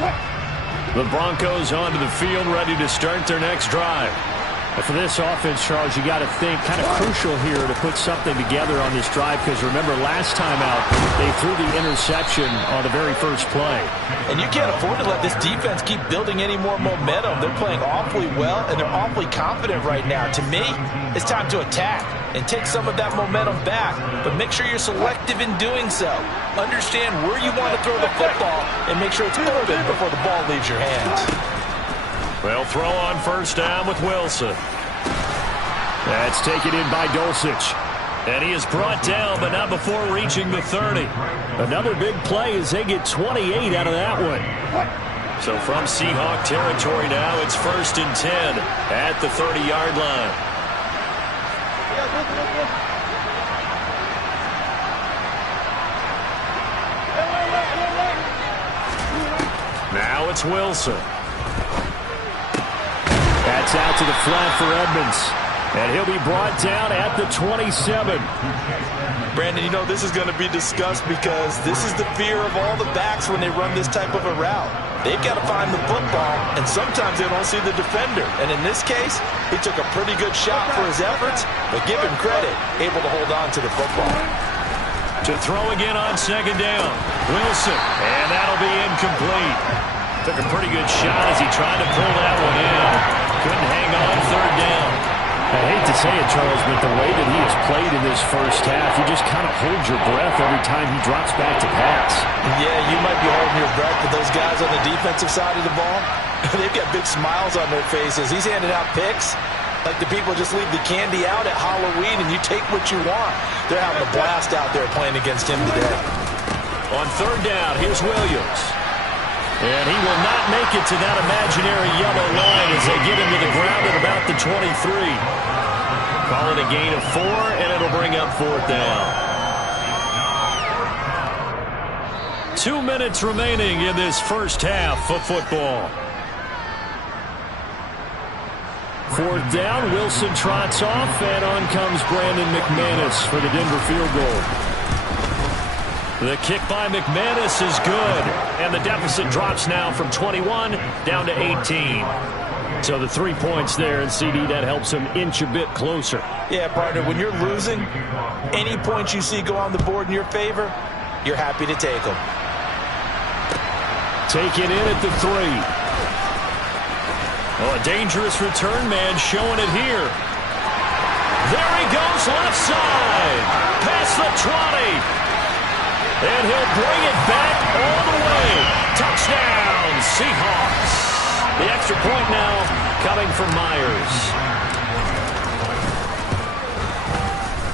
The Broncos onto the field, ready to start their next drive. And for this offense, Charles, you got to think kind of crucial here to put something together on this drive, because remember last time out they threw the interception on the very first play. And you can't afford to let this defense keep building any more momentum. They're playing awfully well, and they're awfully confident right now. To me, it's time to attack and take some of that momentum back, but make sure you're selective in doing so. Understand where you want to throw the football and make sure it's open before the ball leaves your hands. Well, throw on first down with Wilson. That's taken in by Dulcich. And he is brought down, but not before reaching the 30. Another big play as they get 28 out of that one. So from Seahawk territory now, it's 1st and 10 at the 30-yard line. Now it's Wilson. That's out to the flat for Edmonds. And he'll be brought down at the 27. Brandon, you know this is going to be discussed because this is the fear of all the backs when they run this type of a route. They've got to find the football, and sometimes they don't see the defender. And in this case, he took a pretty good shot for his efforts, but give him credit, able to hold on to the football. To throw again on 2nd down. Wilson, and that'll be incomplete. Took a pretty good shot as he tried to pull that one in. Couldn't hang on 3rd down. I hate to say it, Charles, but the way that he has played in this first half, you just kind of hold your breath every time he drops back to pass. Yeah, you might be holding your breath, but those guys on the defensive side of the ball, they've got big smiles on their faces. He's handing out picks like the people just leave the candy out at Halloween and you take what you want. They're having a blast out there playing against him today. On 3rd down, here's Williams. And he will not make it to that imaginary yellow line as they get him to the ground at about the 23. Call it a gain of 4, and it'll bring up 4th down. 2 minutes remaining in this first half of football. 4th down, Wilson trots off, and on comes Brandon McManus for the Denver field goal. The kick by McManus is good, and the deficit drops now from 21 down to 18. So the 3 points there, and CD, that helps him inch a bit closer. Yeah, partner, when you're losing, any points you see go on the board in your favor, you're happy to take them. Taken in at the 3. Oh, a dangerous return man showing it here. There he goes, left side, past the 20. And he'll bring it back all the way. Touchdown, Seahawks. The extra point now coming from Myers.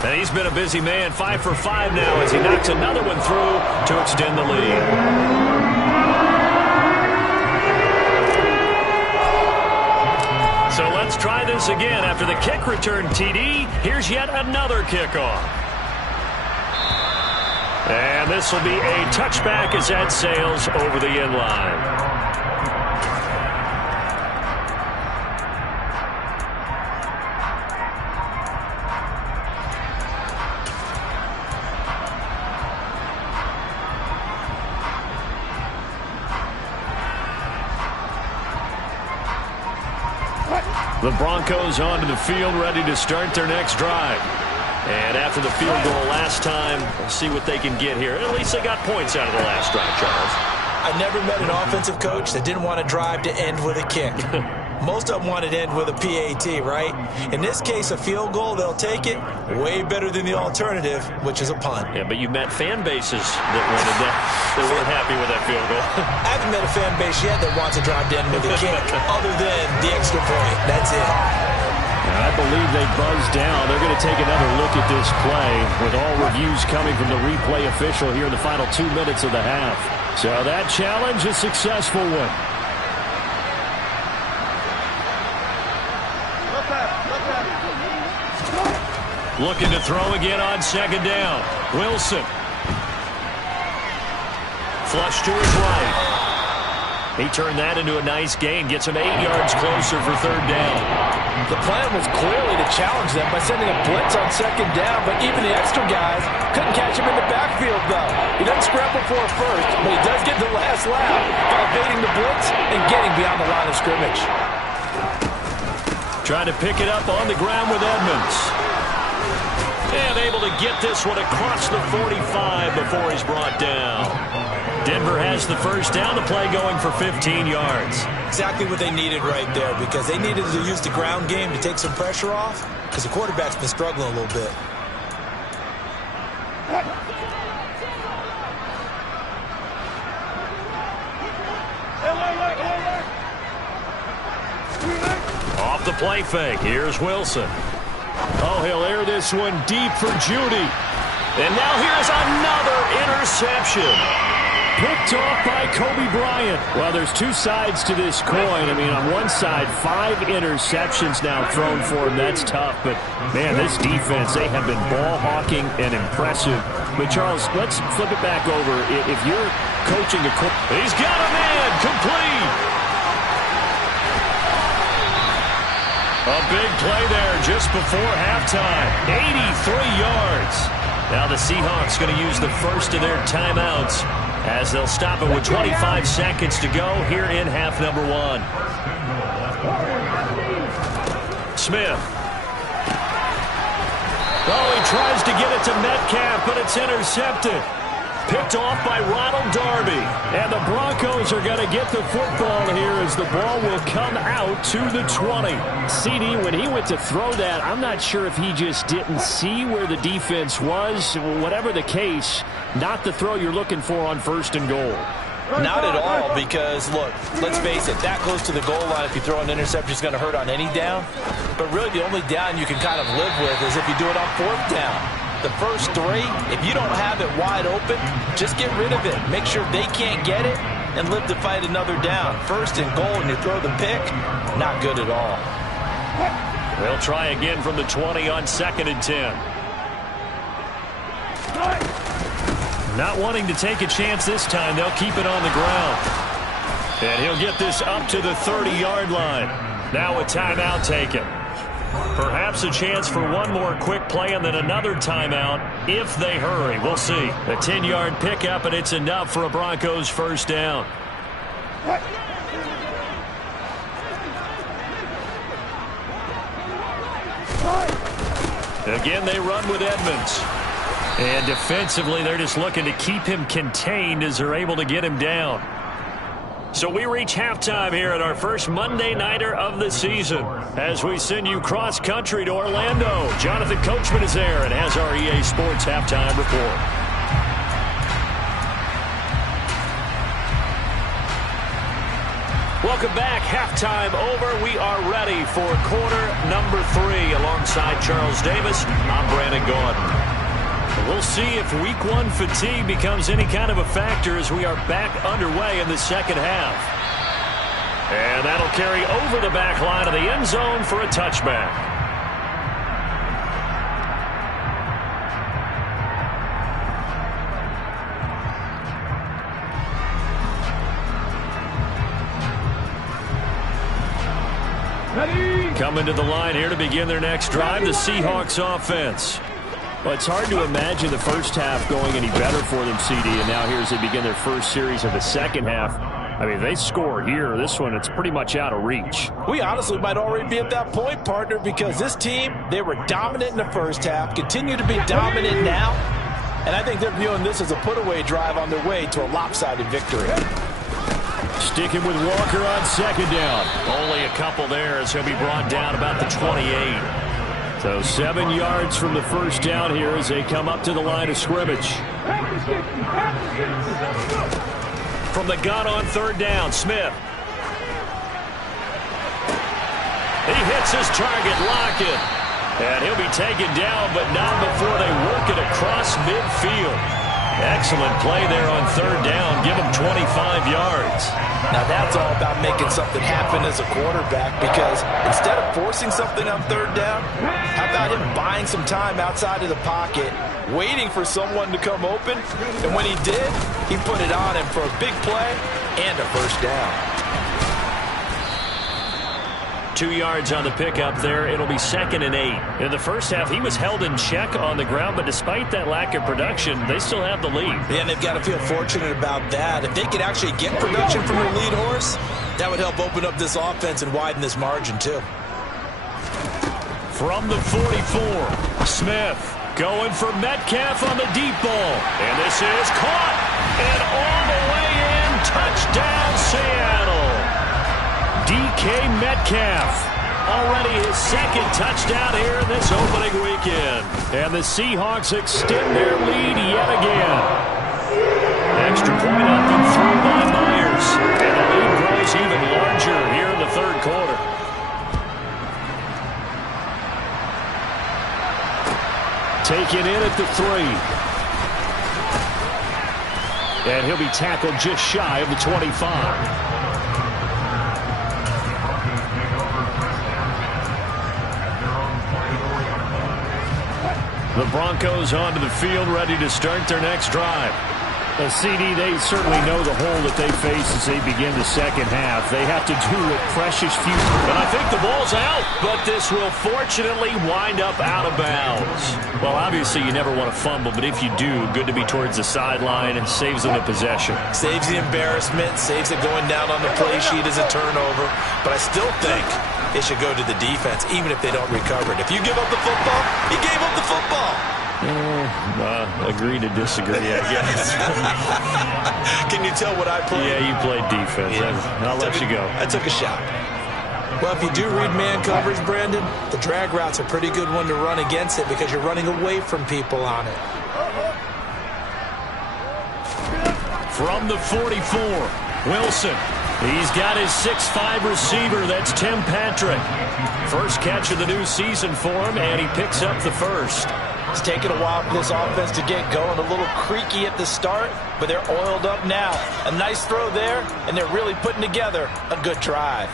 And he's been a busy man, 5 for 5 now as he knocks another one through to extend the lead. So let's try this again. After the kick return, TD, here's yet another kickoff. And this will be a touchback as that sails over the end line. The Broncos onto the field, ready to start their next drive. And after the field goal last time, we'll see what they can get here. At least they got points out of the last drive, Charles. I never met an offensive coach that didn't want to drive to end with a kick. Most of them wanted to end with a PAT, right? In this case, a field goal, they'll take it. Way better than the alternative, which is a punt. Yeah, but you met fan bases that wanted that. They weren't happy with that field goal. I haven't met a fan base yet that wants to drive to end with a kick, other than the extra point. That's it. I believe they buzzed down. They're going to take another look at this play with all reviews coming from the replay official here in the final 2 minutes of the half. So that challenge, a successful one. Looking to throw again on 2nd down. Wilson. Flush to his right. He turned that into a nice gain, gets him 8 yards closer for third down. The plan was clearly to challenge them by sending a blitz on second down, but even the extra guys couldn't catch him in the backfield, though. He doesn't scramble for a first, but he does get the last lap by evading the blitz and getting beyond the line of scrimmage. Trying to pick it up on the ground with Edmonds. And able to get this one across the 45 before he's brought down. Denver has the first down, the play going for 15 yards. Exactly what they needed right there, because they needed to use the ground game to take some pressure off, because the quarterback's been struggling a little bit. Off the play fake, here's Wilson. Oh, he'll air this one deep for Judy. And now here's another interception. Picked off by Kobe Bryant. Well, there's two sides to this coin. I mean, on one side, 5 interceptions now thrown for him. That's tough. But, man, this defense, they have been ball hawking and impressive. But, Charles, let's flip it back over. If you're coaching a... He's got a man complete. A big play there just before halftime. 83 yards. Now the Seahawks going to use the first of their timeouts as they'll stop it with 25 seconds to go here in half number 1. Smith. Oh, he tries to get it to Metcalf, but it's intercepted. Picked off by Ronald Darby. And the Broncos are going to get the football here as the ball will come out to the 20. CD, when he went to throw that, I'm not sure if he just didn't see where the defense was. Whatever the case, not the throw you're looking for on first and goal. Not at all, because, look, let's face it, that goes to the goal line. If you throw an interception, it's going to hurt on any down. But really, the only down you can kind of live with is if you do it on 4th down. The first 3, if you don't have it wide open, just get rid of it. Make sure they can't get it and live to fight another down. First and goal, and you throw the pick, not good at all. They'll try again from the 20 on 2nd and 10. Not wanting to take a chance this time, they'll keep it on the ground. And he'll get this up to the 30-yard line. Now a timeout taken. Perhaps a chance for one more quick play and then another timeout if they hurry. We'll see. A 10-yard pickup, and it's enough for a Broncos first down. Again, they run with Edmonds. And defensively, they're just looking to keep him contained as they're able to get him down. So we reach halftime here at our first Monday Nighter of the season as we send you cross-country to Orlando. Jonathan Coachman is there and has our EA Sports halftime report. Welcome back. Halftime over. We are ready for quarter number 3 alongside Charles Davis. I'm Brandon Gordon. We'll see if week 1 fatigue becomes any kind of a factor as we are back underway in the second half. And that'll carry over the back line of the end zone for a touchback. Coming to the line here to begin their next drive, the Seahawks offense. Well, it's hard to imagine the first half going any better for them, CD, and now here as they begin their first series of the second half. I mean, they score here. This one, it's pretty much out of reach. We honestly might already be at that point, partner, because this team, they were dominant in the first half, continue to be dominant now, and I think they're viewing this as a put-away drive on their way to a lopsided victory. Sticking with Walker on second down. Only a couple there as he'll be brought down about the 28. So 7 yards from the first down here as they come up to the line of scrimmage. From the gun on third down, Smith. He hits his target, Lockett. And he'll be taken down, but not before they work it across midfield. Excellent play there on third down. Give him 25 yards. Now that's all about making something happen as a quarterback, because instead of forcing something on third down, how about him buying some time outside of the pocket, waiting for someone to come open, and when he did, he put it on him for a big play and a first down. 2 yards on the pickup there. It'll be 2nd and 8. In the first half, he was held in check on the ground, but despite that lack of production, they still have the lead. Yeah, and they've got to feel fortunate about that. If they could actually get production from their lead horse, that would help open up this offense and widen this margin too. From the 44, Smith going for Metcalf on the deep ball. And this is caught. And all the way in, touchdown Seattle. DK Metcalf, already his 2nd touchdown here in this opening weekend. And the Seahawks extend their lead yet again. Extra point up and through by Myers. And the lead grows even larger here in the third quarter. Taken in at the 3. And he'll be tackled just shy of the 25. The Broncos onto the field, ready to start their next drive. CD, they certainly know the hole that they face as they begin the second half. They have to do what precious few. And I think the ball's out, but this will fortunately wind up out of bounds. Well, obviously you never want to fumble, but if you do, good to be towards the sideline and saves them a possession. Saves the embarrassment, saves it going down on the play sheet as a turnover. But I still think it should go to the defense, even if they don't recover it. If you give up the football, you gave up the football. Agree to disagree, I guess. Can you tell what I played? Yeah, you played defense. Yeah. I'll let you go. I took a shot. Well, if you do read man coverage, Brandon, the drag route's a pretty good one to run against it because you're running away from people on it. From the 44, Wilson. He's got his 6'5" receiver. That's Tim Patrick. First catch of the new season for him, and he picks up the first. It's taken a while for this offense to get going. A little creaky at the start, but they're oiled up now. A nice throw there, and they're really putting together a good drive.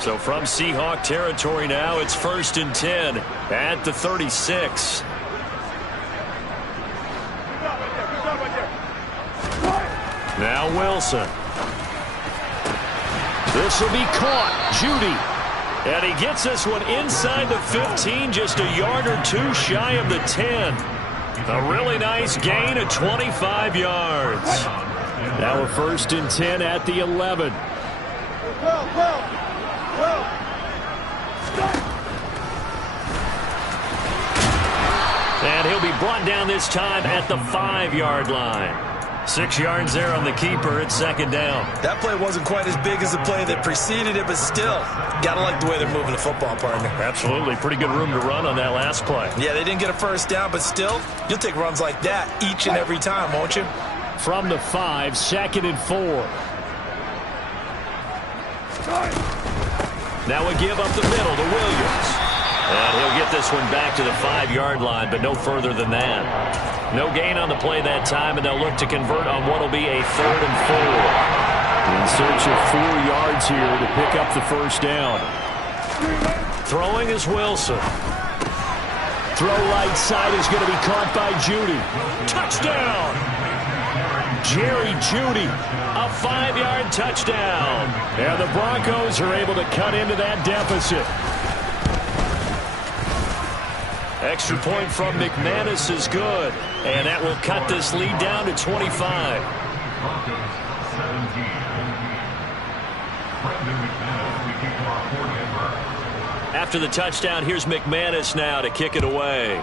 So from Seahawk territory now, it's 1st and 10 at the 36. Now Wilson. This will be caught. Judy. And he gets this one inside the 15, just a yard or two shy of the 10. A really nice gain of 25 yards. Now a 1st and 10 at the 11. And he'll be brought down this time at the 5-yard line. 6 yards there on the keeper. It's 2nd down. That play wasn't quite as big as the play that preceded it, but still, gotta like the way they're moving the football, partner. Absolutely. Pretty good room to run on that last play. Yeah, they didn't get a first down, but still, you'll take runs like that each and every time, won't you? From the 5, 2nd and 4. Now a give up the middle to Williams. And he'll get this one back to the 5-yard line, but no further than that. No gain on the play that time, and they'll look to convert on what will be a 3rd and 4. In search of 4 yards here to pick up the first down. Throwing is Wilson. Throw right side is going to be caught by Judy. Touchdown! Jerry Judy, a 5-yard touchdown. And the Broncos are able to cut into that deficit. Extra point from McManus is good, and that will cut this lead down to 25. After the touchdown, here's McManus now to kick it away.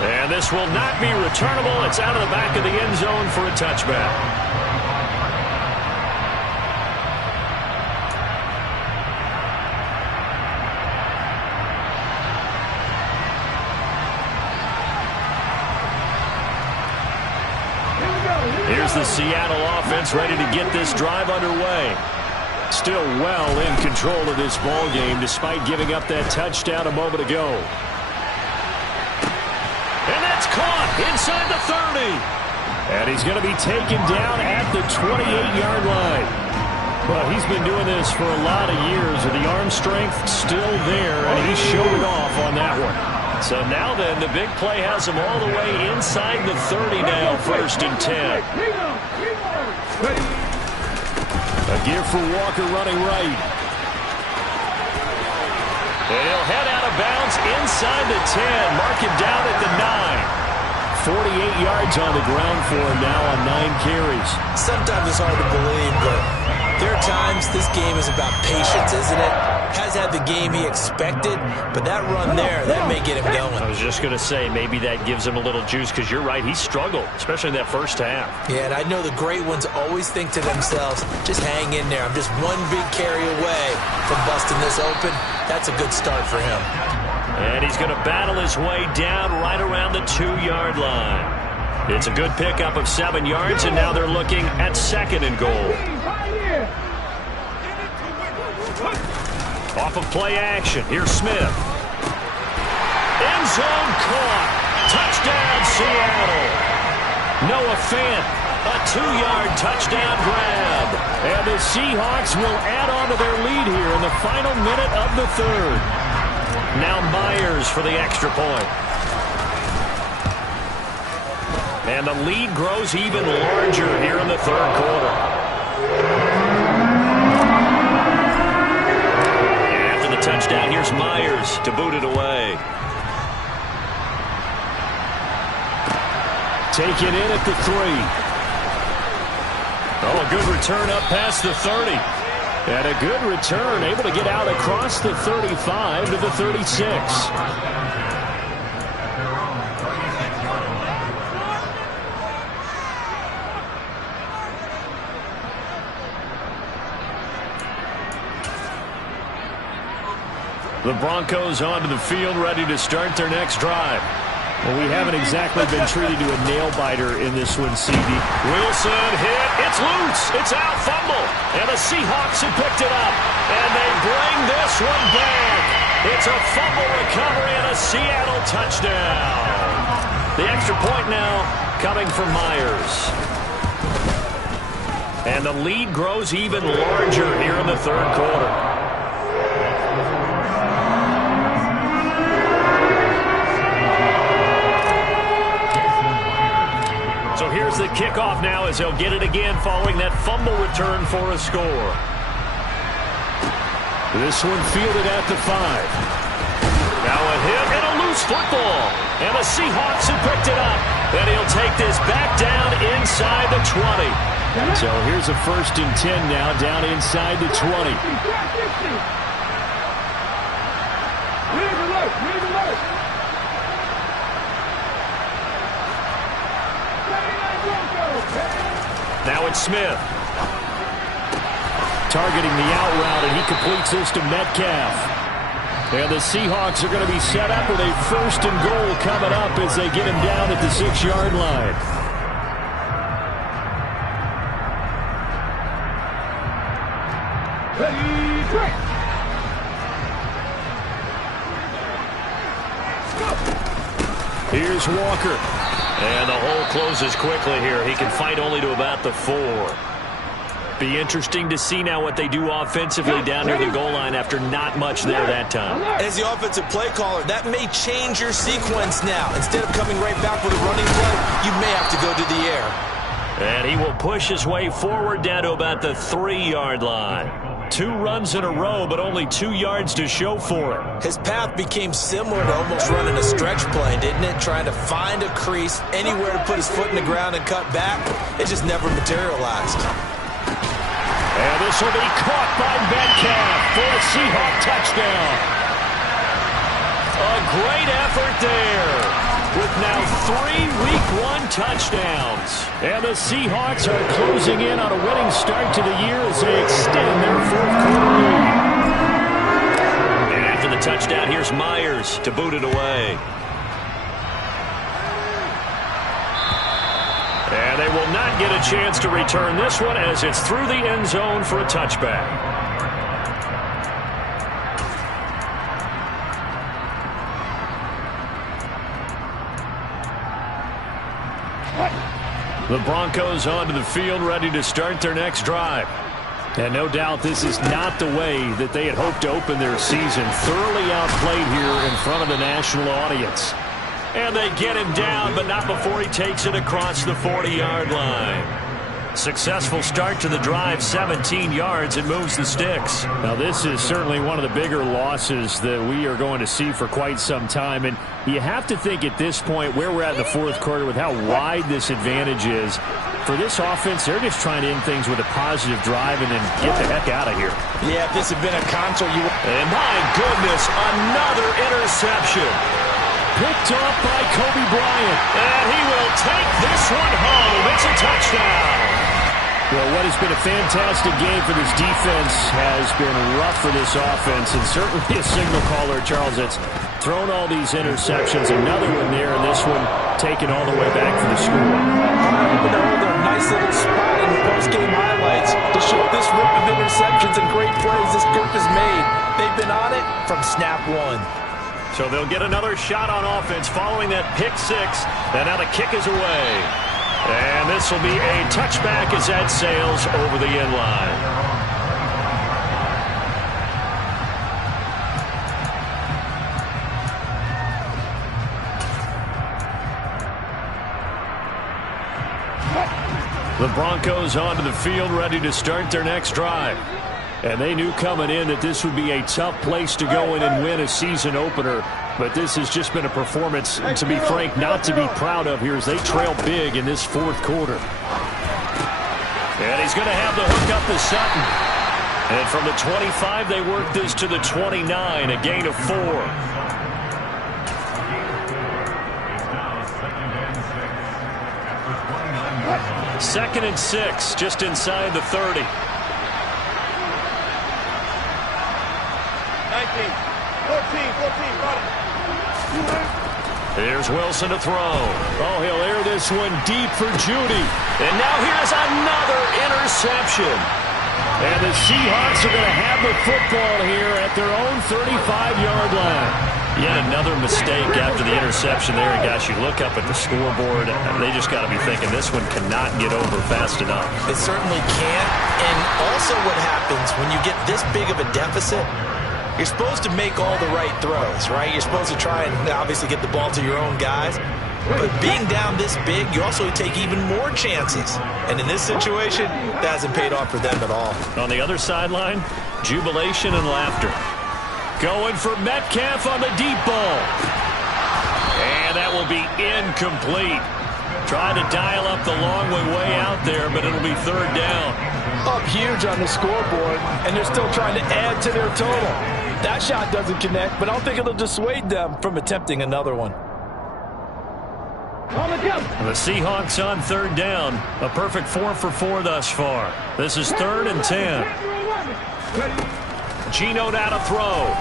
And this will not be returnable. It's out of the back of the end zone for a touchback. Here's the Seattle offense ready to get this drive underway. Still well in control of this ball game despite giving up that touchdown a moment ago. And that's caught. inside the 30. And he's going to be taken down at the 28-yard line. Well, he's been doing this for a lot of years, with the arm strength still there, and he showed it off on that one. So now then, the big play has him all the way inside the 30 now, 1st and 10. A give for Walker running right. And he'll head out of bounds inside the 10. Mark him down at the 9. 48 yards on the ground for him now on 9 carries. Sometimes it's hard to believe, but there are times this game is about patience, isn't it? Has had the game he expected, but that run there, that may get him going. I was just going to say, maybe that gives him a little juice, because you're right, he struggled, especially in that first half. Yeah, and I know the great ones always think to themselves, just hang in there. I'm just one big carry away from busting this open. That's a good start for him. And he's going to battle his way down right around the 2-yard line. It's a good pickup of 7 yards, and now they're looking at 2nd and goal. Off of play action, here's Smith. End zone caught. Touchdown, Seattle. Noah Fant, a 2-yard touchdown grab. And the Seahawks will add on to their lead here in the final minute of the 3rd. Now Myers for the extra point. And the lead grows even larger here in the 3rd quarter. And after the touchdown, here's Myers to boot it away. Taken in at the 3. Oh, a good return up past the 30. And a good return, able to get out across the 35 to the 36. The Broncos onto the field, ready to start their next drive. Well, we haven't exactly been treated to a nail-biter in this one, CD. Wilson hit. It's loose. It's out. Fumble. And the Seahawks have picked it up. And they bring this one back. It's a fumble recovery and a Seattle touchdown. The extra point now coming from Myers. And the lead grows even larger here in the 3rd quarter. So here's the kickoff now as he'll get it again following that fumble return for a score. This one fielded at the 5. Now a hit and a loose football. And the Seahawks have picked it up. And he'll take this back down inside the 20. So here's a 1st and 10 now down inside the 20. Now it's Smith. Targeting the out route, and he completes this to Metcalf. And the Seahawks are going to be set up with a 1st and goal coming up as they get him down at the 6-yard line. Here's Walker. And the hole closes quickly here. He can fight only to about the 4. Be interesting to see now what they do offensively down near the goal line after not much there that time. As the offensive play caller, that may change your sequence now. Instead of coming right back with a running play, you may have to go to the air. And he will push his way forward down to about the 3-yard line. 2 runs in a row, but only 2 yards to show for it. His path became similar to almost running a stretch play, didn't it? Trying to find a crease, anywhere to put his foot in the ground and cut back. It just never materialized. And this will be caught by Metcalf for the Seahawk touchdown. A great effort there. With now 3 Week 1 touchdowns. And the Seahawks are closing in on a winning start to the year as they extend their 4th quarter lead. And after the touchdown, here's Myers to boot it away. And they will not get a chance to return this one as it's through the end zone for a touchback. The Broncos onto the field, ready to start their next drive. And no doubt this is not the way that they had hoped to open their season. Thoroughly outplayed here in front of the national audience. And they get him down, but not before he takes it across the 40-yard line. Successful start to the drive, 17 yards, and moves the sticks. Now this is certainly one of the bigger losses that we are going to see for quite some time. And you have to think at this point where we're at in the fourth quarter with how wide this advantage is. For this offense, they're just trying to end things with a positive drive and then get the heck out of here. Yeah, if this had been a console, you... And my goodness, another interception. Picked off by Kobe Bryant. And he will take this one home. It's a touchdown. Well, what has been a fantastic game for this defense has been rough for this offense, and certainly a signal caller, Charles, that's thrown all these interceptions. Another one there, and this one taken all the way back for the score. I'm hoping to hold a nice little spot in the post-game highlights to show this rip of interceptions and great plays this group has made. They've been on it from snap one. So they'll get another shot on offense following that pick six, and now the kick is away. And this will be a touchback as that sails over the end line. The Broncos onto the field, ready to start their next drive. And they knew coming in that this would be a tough place to go in and win a season opener. But this has just been a performance, to be frank, not to be proud of here as they trail big in this fourth quarter. And he's going to have the hook up to Sutton. And from the 25, they work this to the 29, a gain of 4. Second and 6, just inside the 30. 19, 14, got it. Here's Wilson to throw. Oh, he'll air this one deep for Judy. And now here's another interception. And the Seahawks are going to have the football here at their own 35-yard line. Yet another mistake after the interception there. And, gosh, you look up at the scoreboard, they just got to be thinking this one cannot get over fast enough. It certainly can't. And also what happens when you get this big of a deficit, you're supposed to make all the right throws, right? You're supposed to try and obviously get the ball to your own guys. But being down this big, you also take even more chances. And in this situation, that hasn't paid off for them at all. On the other sideline, jubilation and laughter. Going for Metcalf on the deep ball. And that will be incomplete. Trying to dial up the long way out there, but it'll be third down. Up huge on the scoreboard, and they're still trying to add to their total. That shot doesn't connect, but I don't think it'll dissuade them from attempting another one. The Seahawks on third down. A perfect 4 for 4 thus far. This is 3rd and 10. Geno now to throw.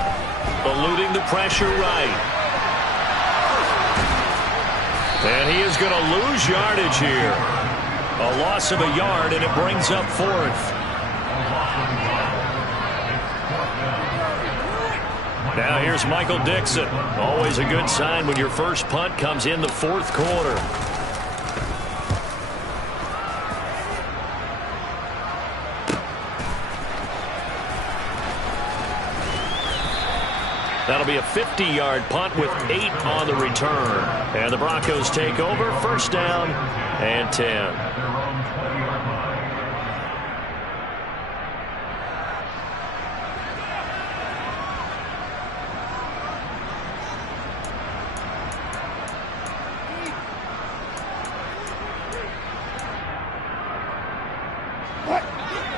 Eluding the pressure right. And he is going to lose yardage here. A loss of a yard, and it brings up 4th. Now here's Michael Dixon. Always a good sign when your first punt comes in the fourth quarter. That'll be a 50-yard punt with 8 on the return. And the Broncos take over, first down and 10.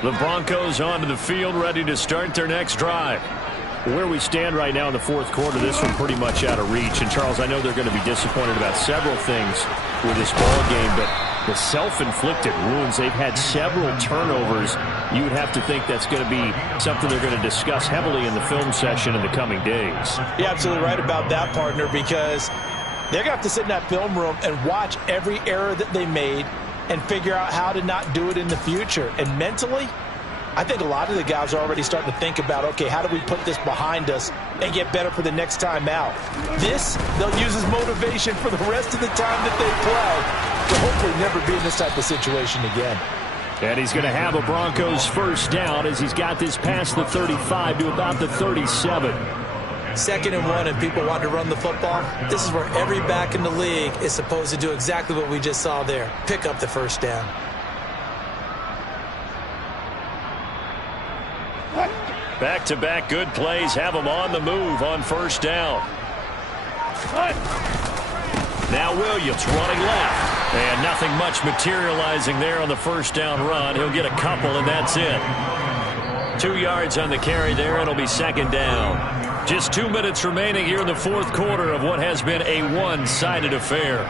The Broncos onto the field, ready to start their next drive. Where we stand right now in the fourth quarter, this one pretty much out of reach. And, Charles, I know they're going to be disappointed about several things with this ball game, but the self-inflicted wounds, they've had several turnovers. You would have to think that's going to be something they're going to discuss heavily in the film session in the coming days. You're absolutely right about that, partner, because they're going to have to sit in that film room and watch every error that they made and figure out how to not do it in the future. And mentally, I think a lot of the guys are already starting to think about, okay, how do we put this behind us and get better for the next time out? This, they'll use as motivation for the rest of the time that they play. to hopefully never be in this type of situation again. And he's going to have a Broncos first down as he's got this past the 35 to about the 37. 2nd and 1 and people want to run the football. This is where every back in the league is supposed to do exactly what we just saw there. Pick up the first down. Back-to-back good plays have them on the move on first down. Now Williams running left. And nothing much materializing there on the first down run. He'll get a couple, and that's it. 2 yards on the carry there, and it'll be 2nd down. Just 2 minutes remaining here in the 4th quarter of what has been a one-sided affair.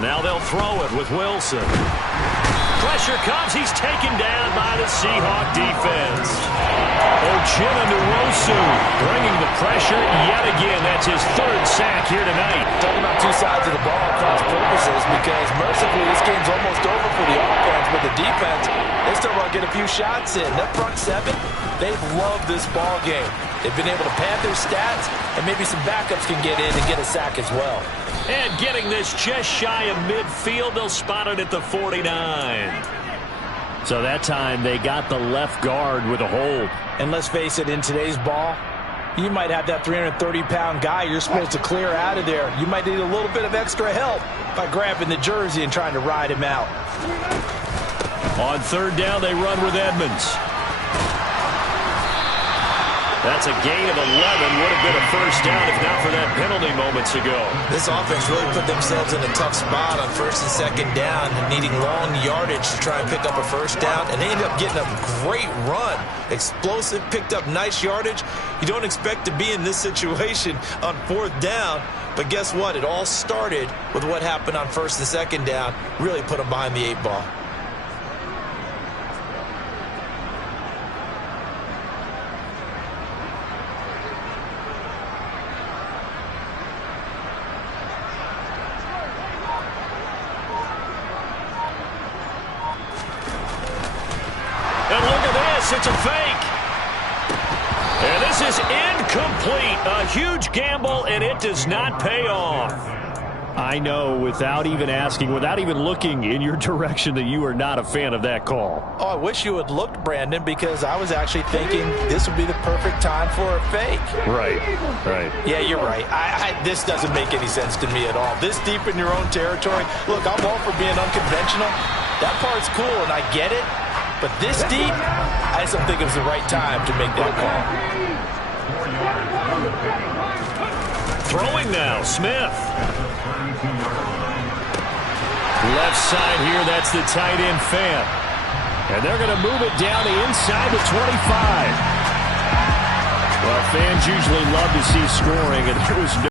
Now they'll throw it with Wilson. Pressure comes. He's taken down by the Seahawk defense. Uchenna-Nwosu bringing the pressure yet again. That's his 3rd sack here tonight. Talking about 2 sides of the ball across purposes, because mercifully this game's almost over for the offense, but the defense, they still want to get a few shots in. That front 7, they've loved this ball game. They've been able to pad their stats, and maybe some backups can get in and get a sack as well. And getting this just shy of midfield, they'll spot it at the 49. So that time they got the left guard with a hold. And let's face it, in today's ball, you might have that 330-pound guy you're supposed to clear out of there. You might need a little bit of extra help by grabbing the jersey and trying to ride him out. On 3rd down, they run with Edmonds. That's a gain of 11. Would have been a first down if not for that penalty moments ago. This offense really put themselves in a tough spot on 1st and 2nd down, needing long yardage to try and pick up a first down, and they ended up getting a great run. Explosive, picked up nice yardage. You don't expect to be in this situation on 4th down, but guess what? It all started with what happened on 1st and 2nd down. Really put them behind the 8 ball. And look at this, it's a fake. And this is incomplete. A huge gamble, and it does not pay off. I know, without even asking, without even looking in your direction, that you are not a fan of that call. Oh, I wish you had looked, Brandon, because I was actually thinking this would be the perfect time for a fake. Right. Yeah, you're right. This doesn't make any sense to me at all. This deep in your own territory. Look, I'm all for being unconventional. That part's cool, and I get it. But this deep, I just don't think it was the right time to make that call. Throwing now, Smith. Left side here, that's the tight end fan. And they're going to move it down to inside the 25. Well, fans usually love to see scoring, and there was no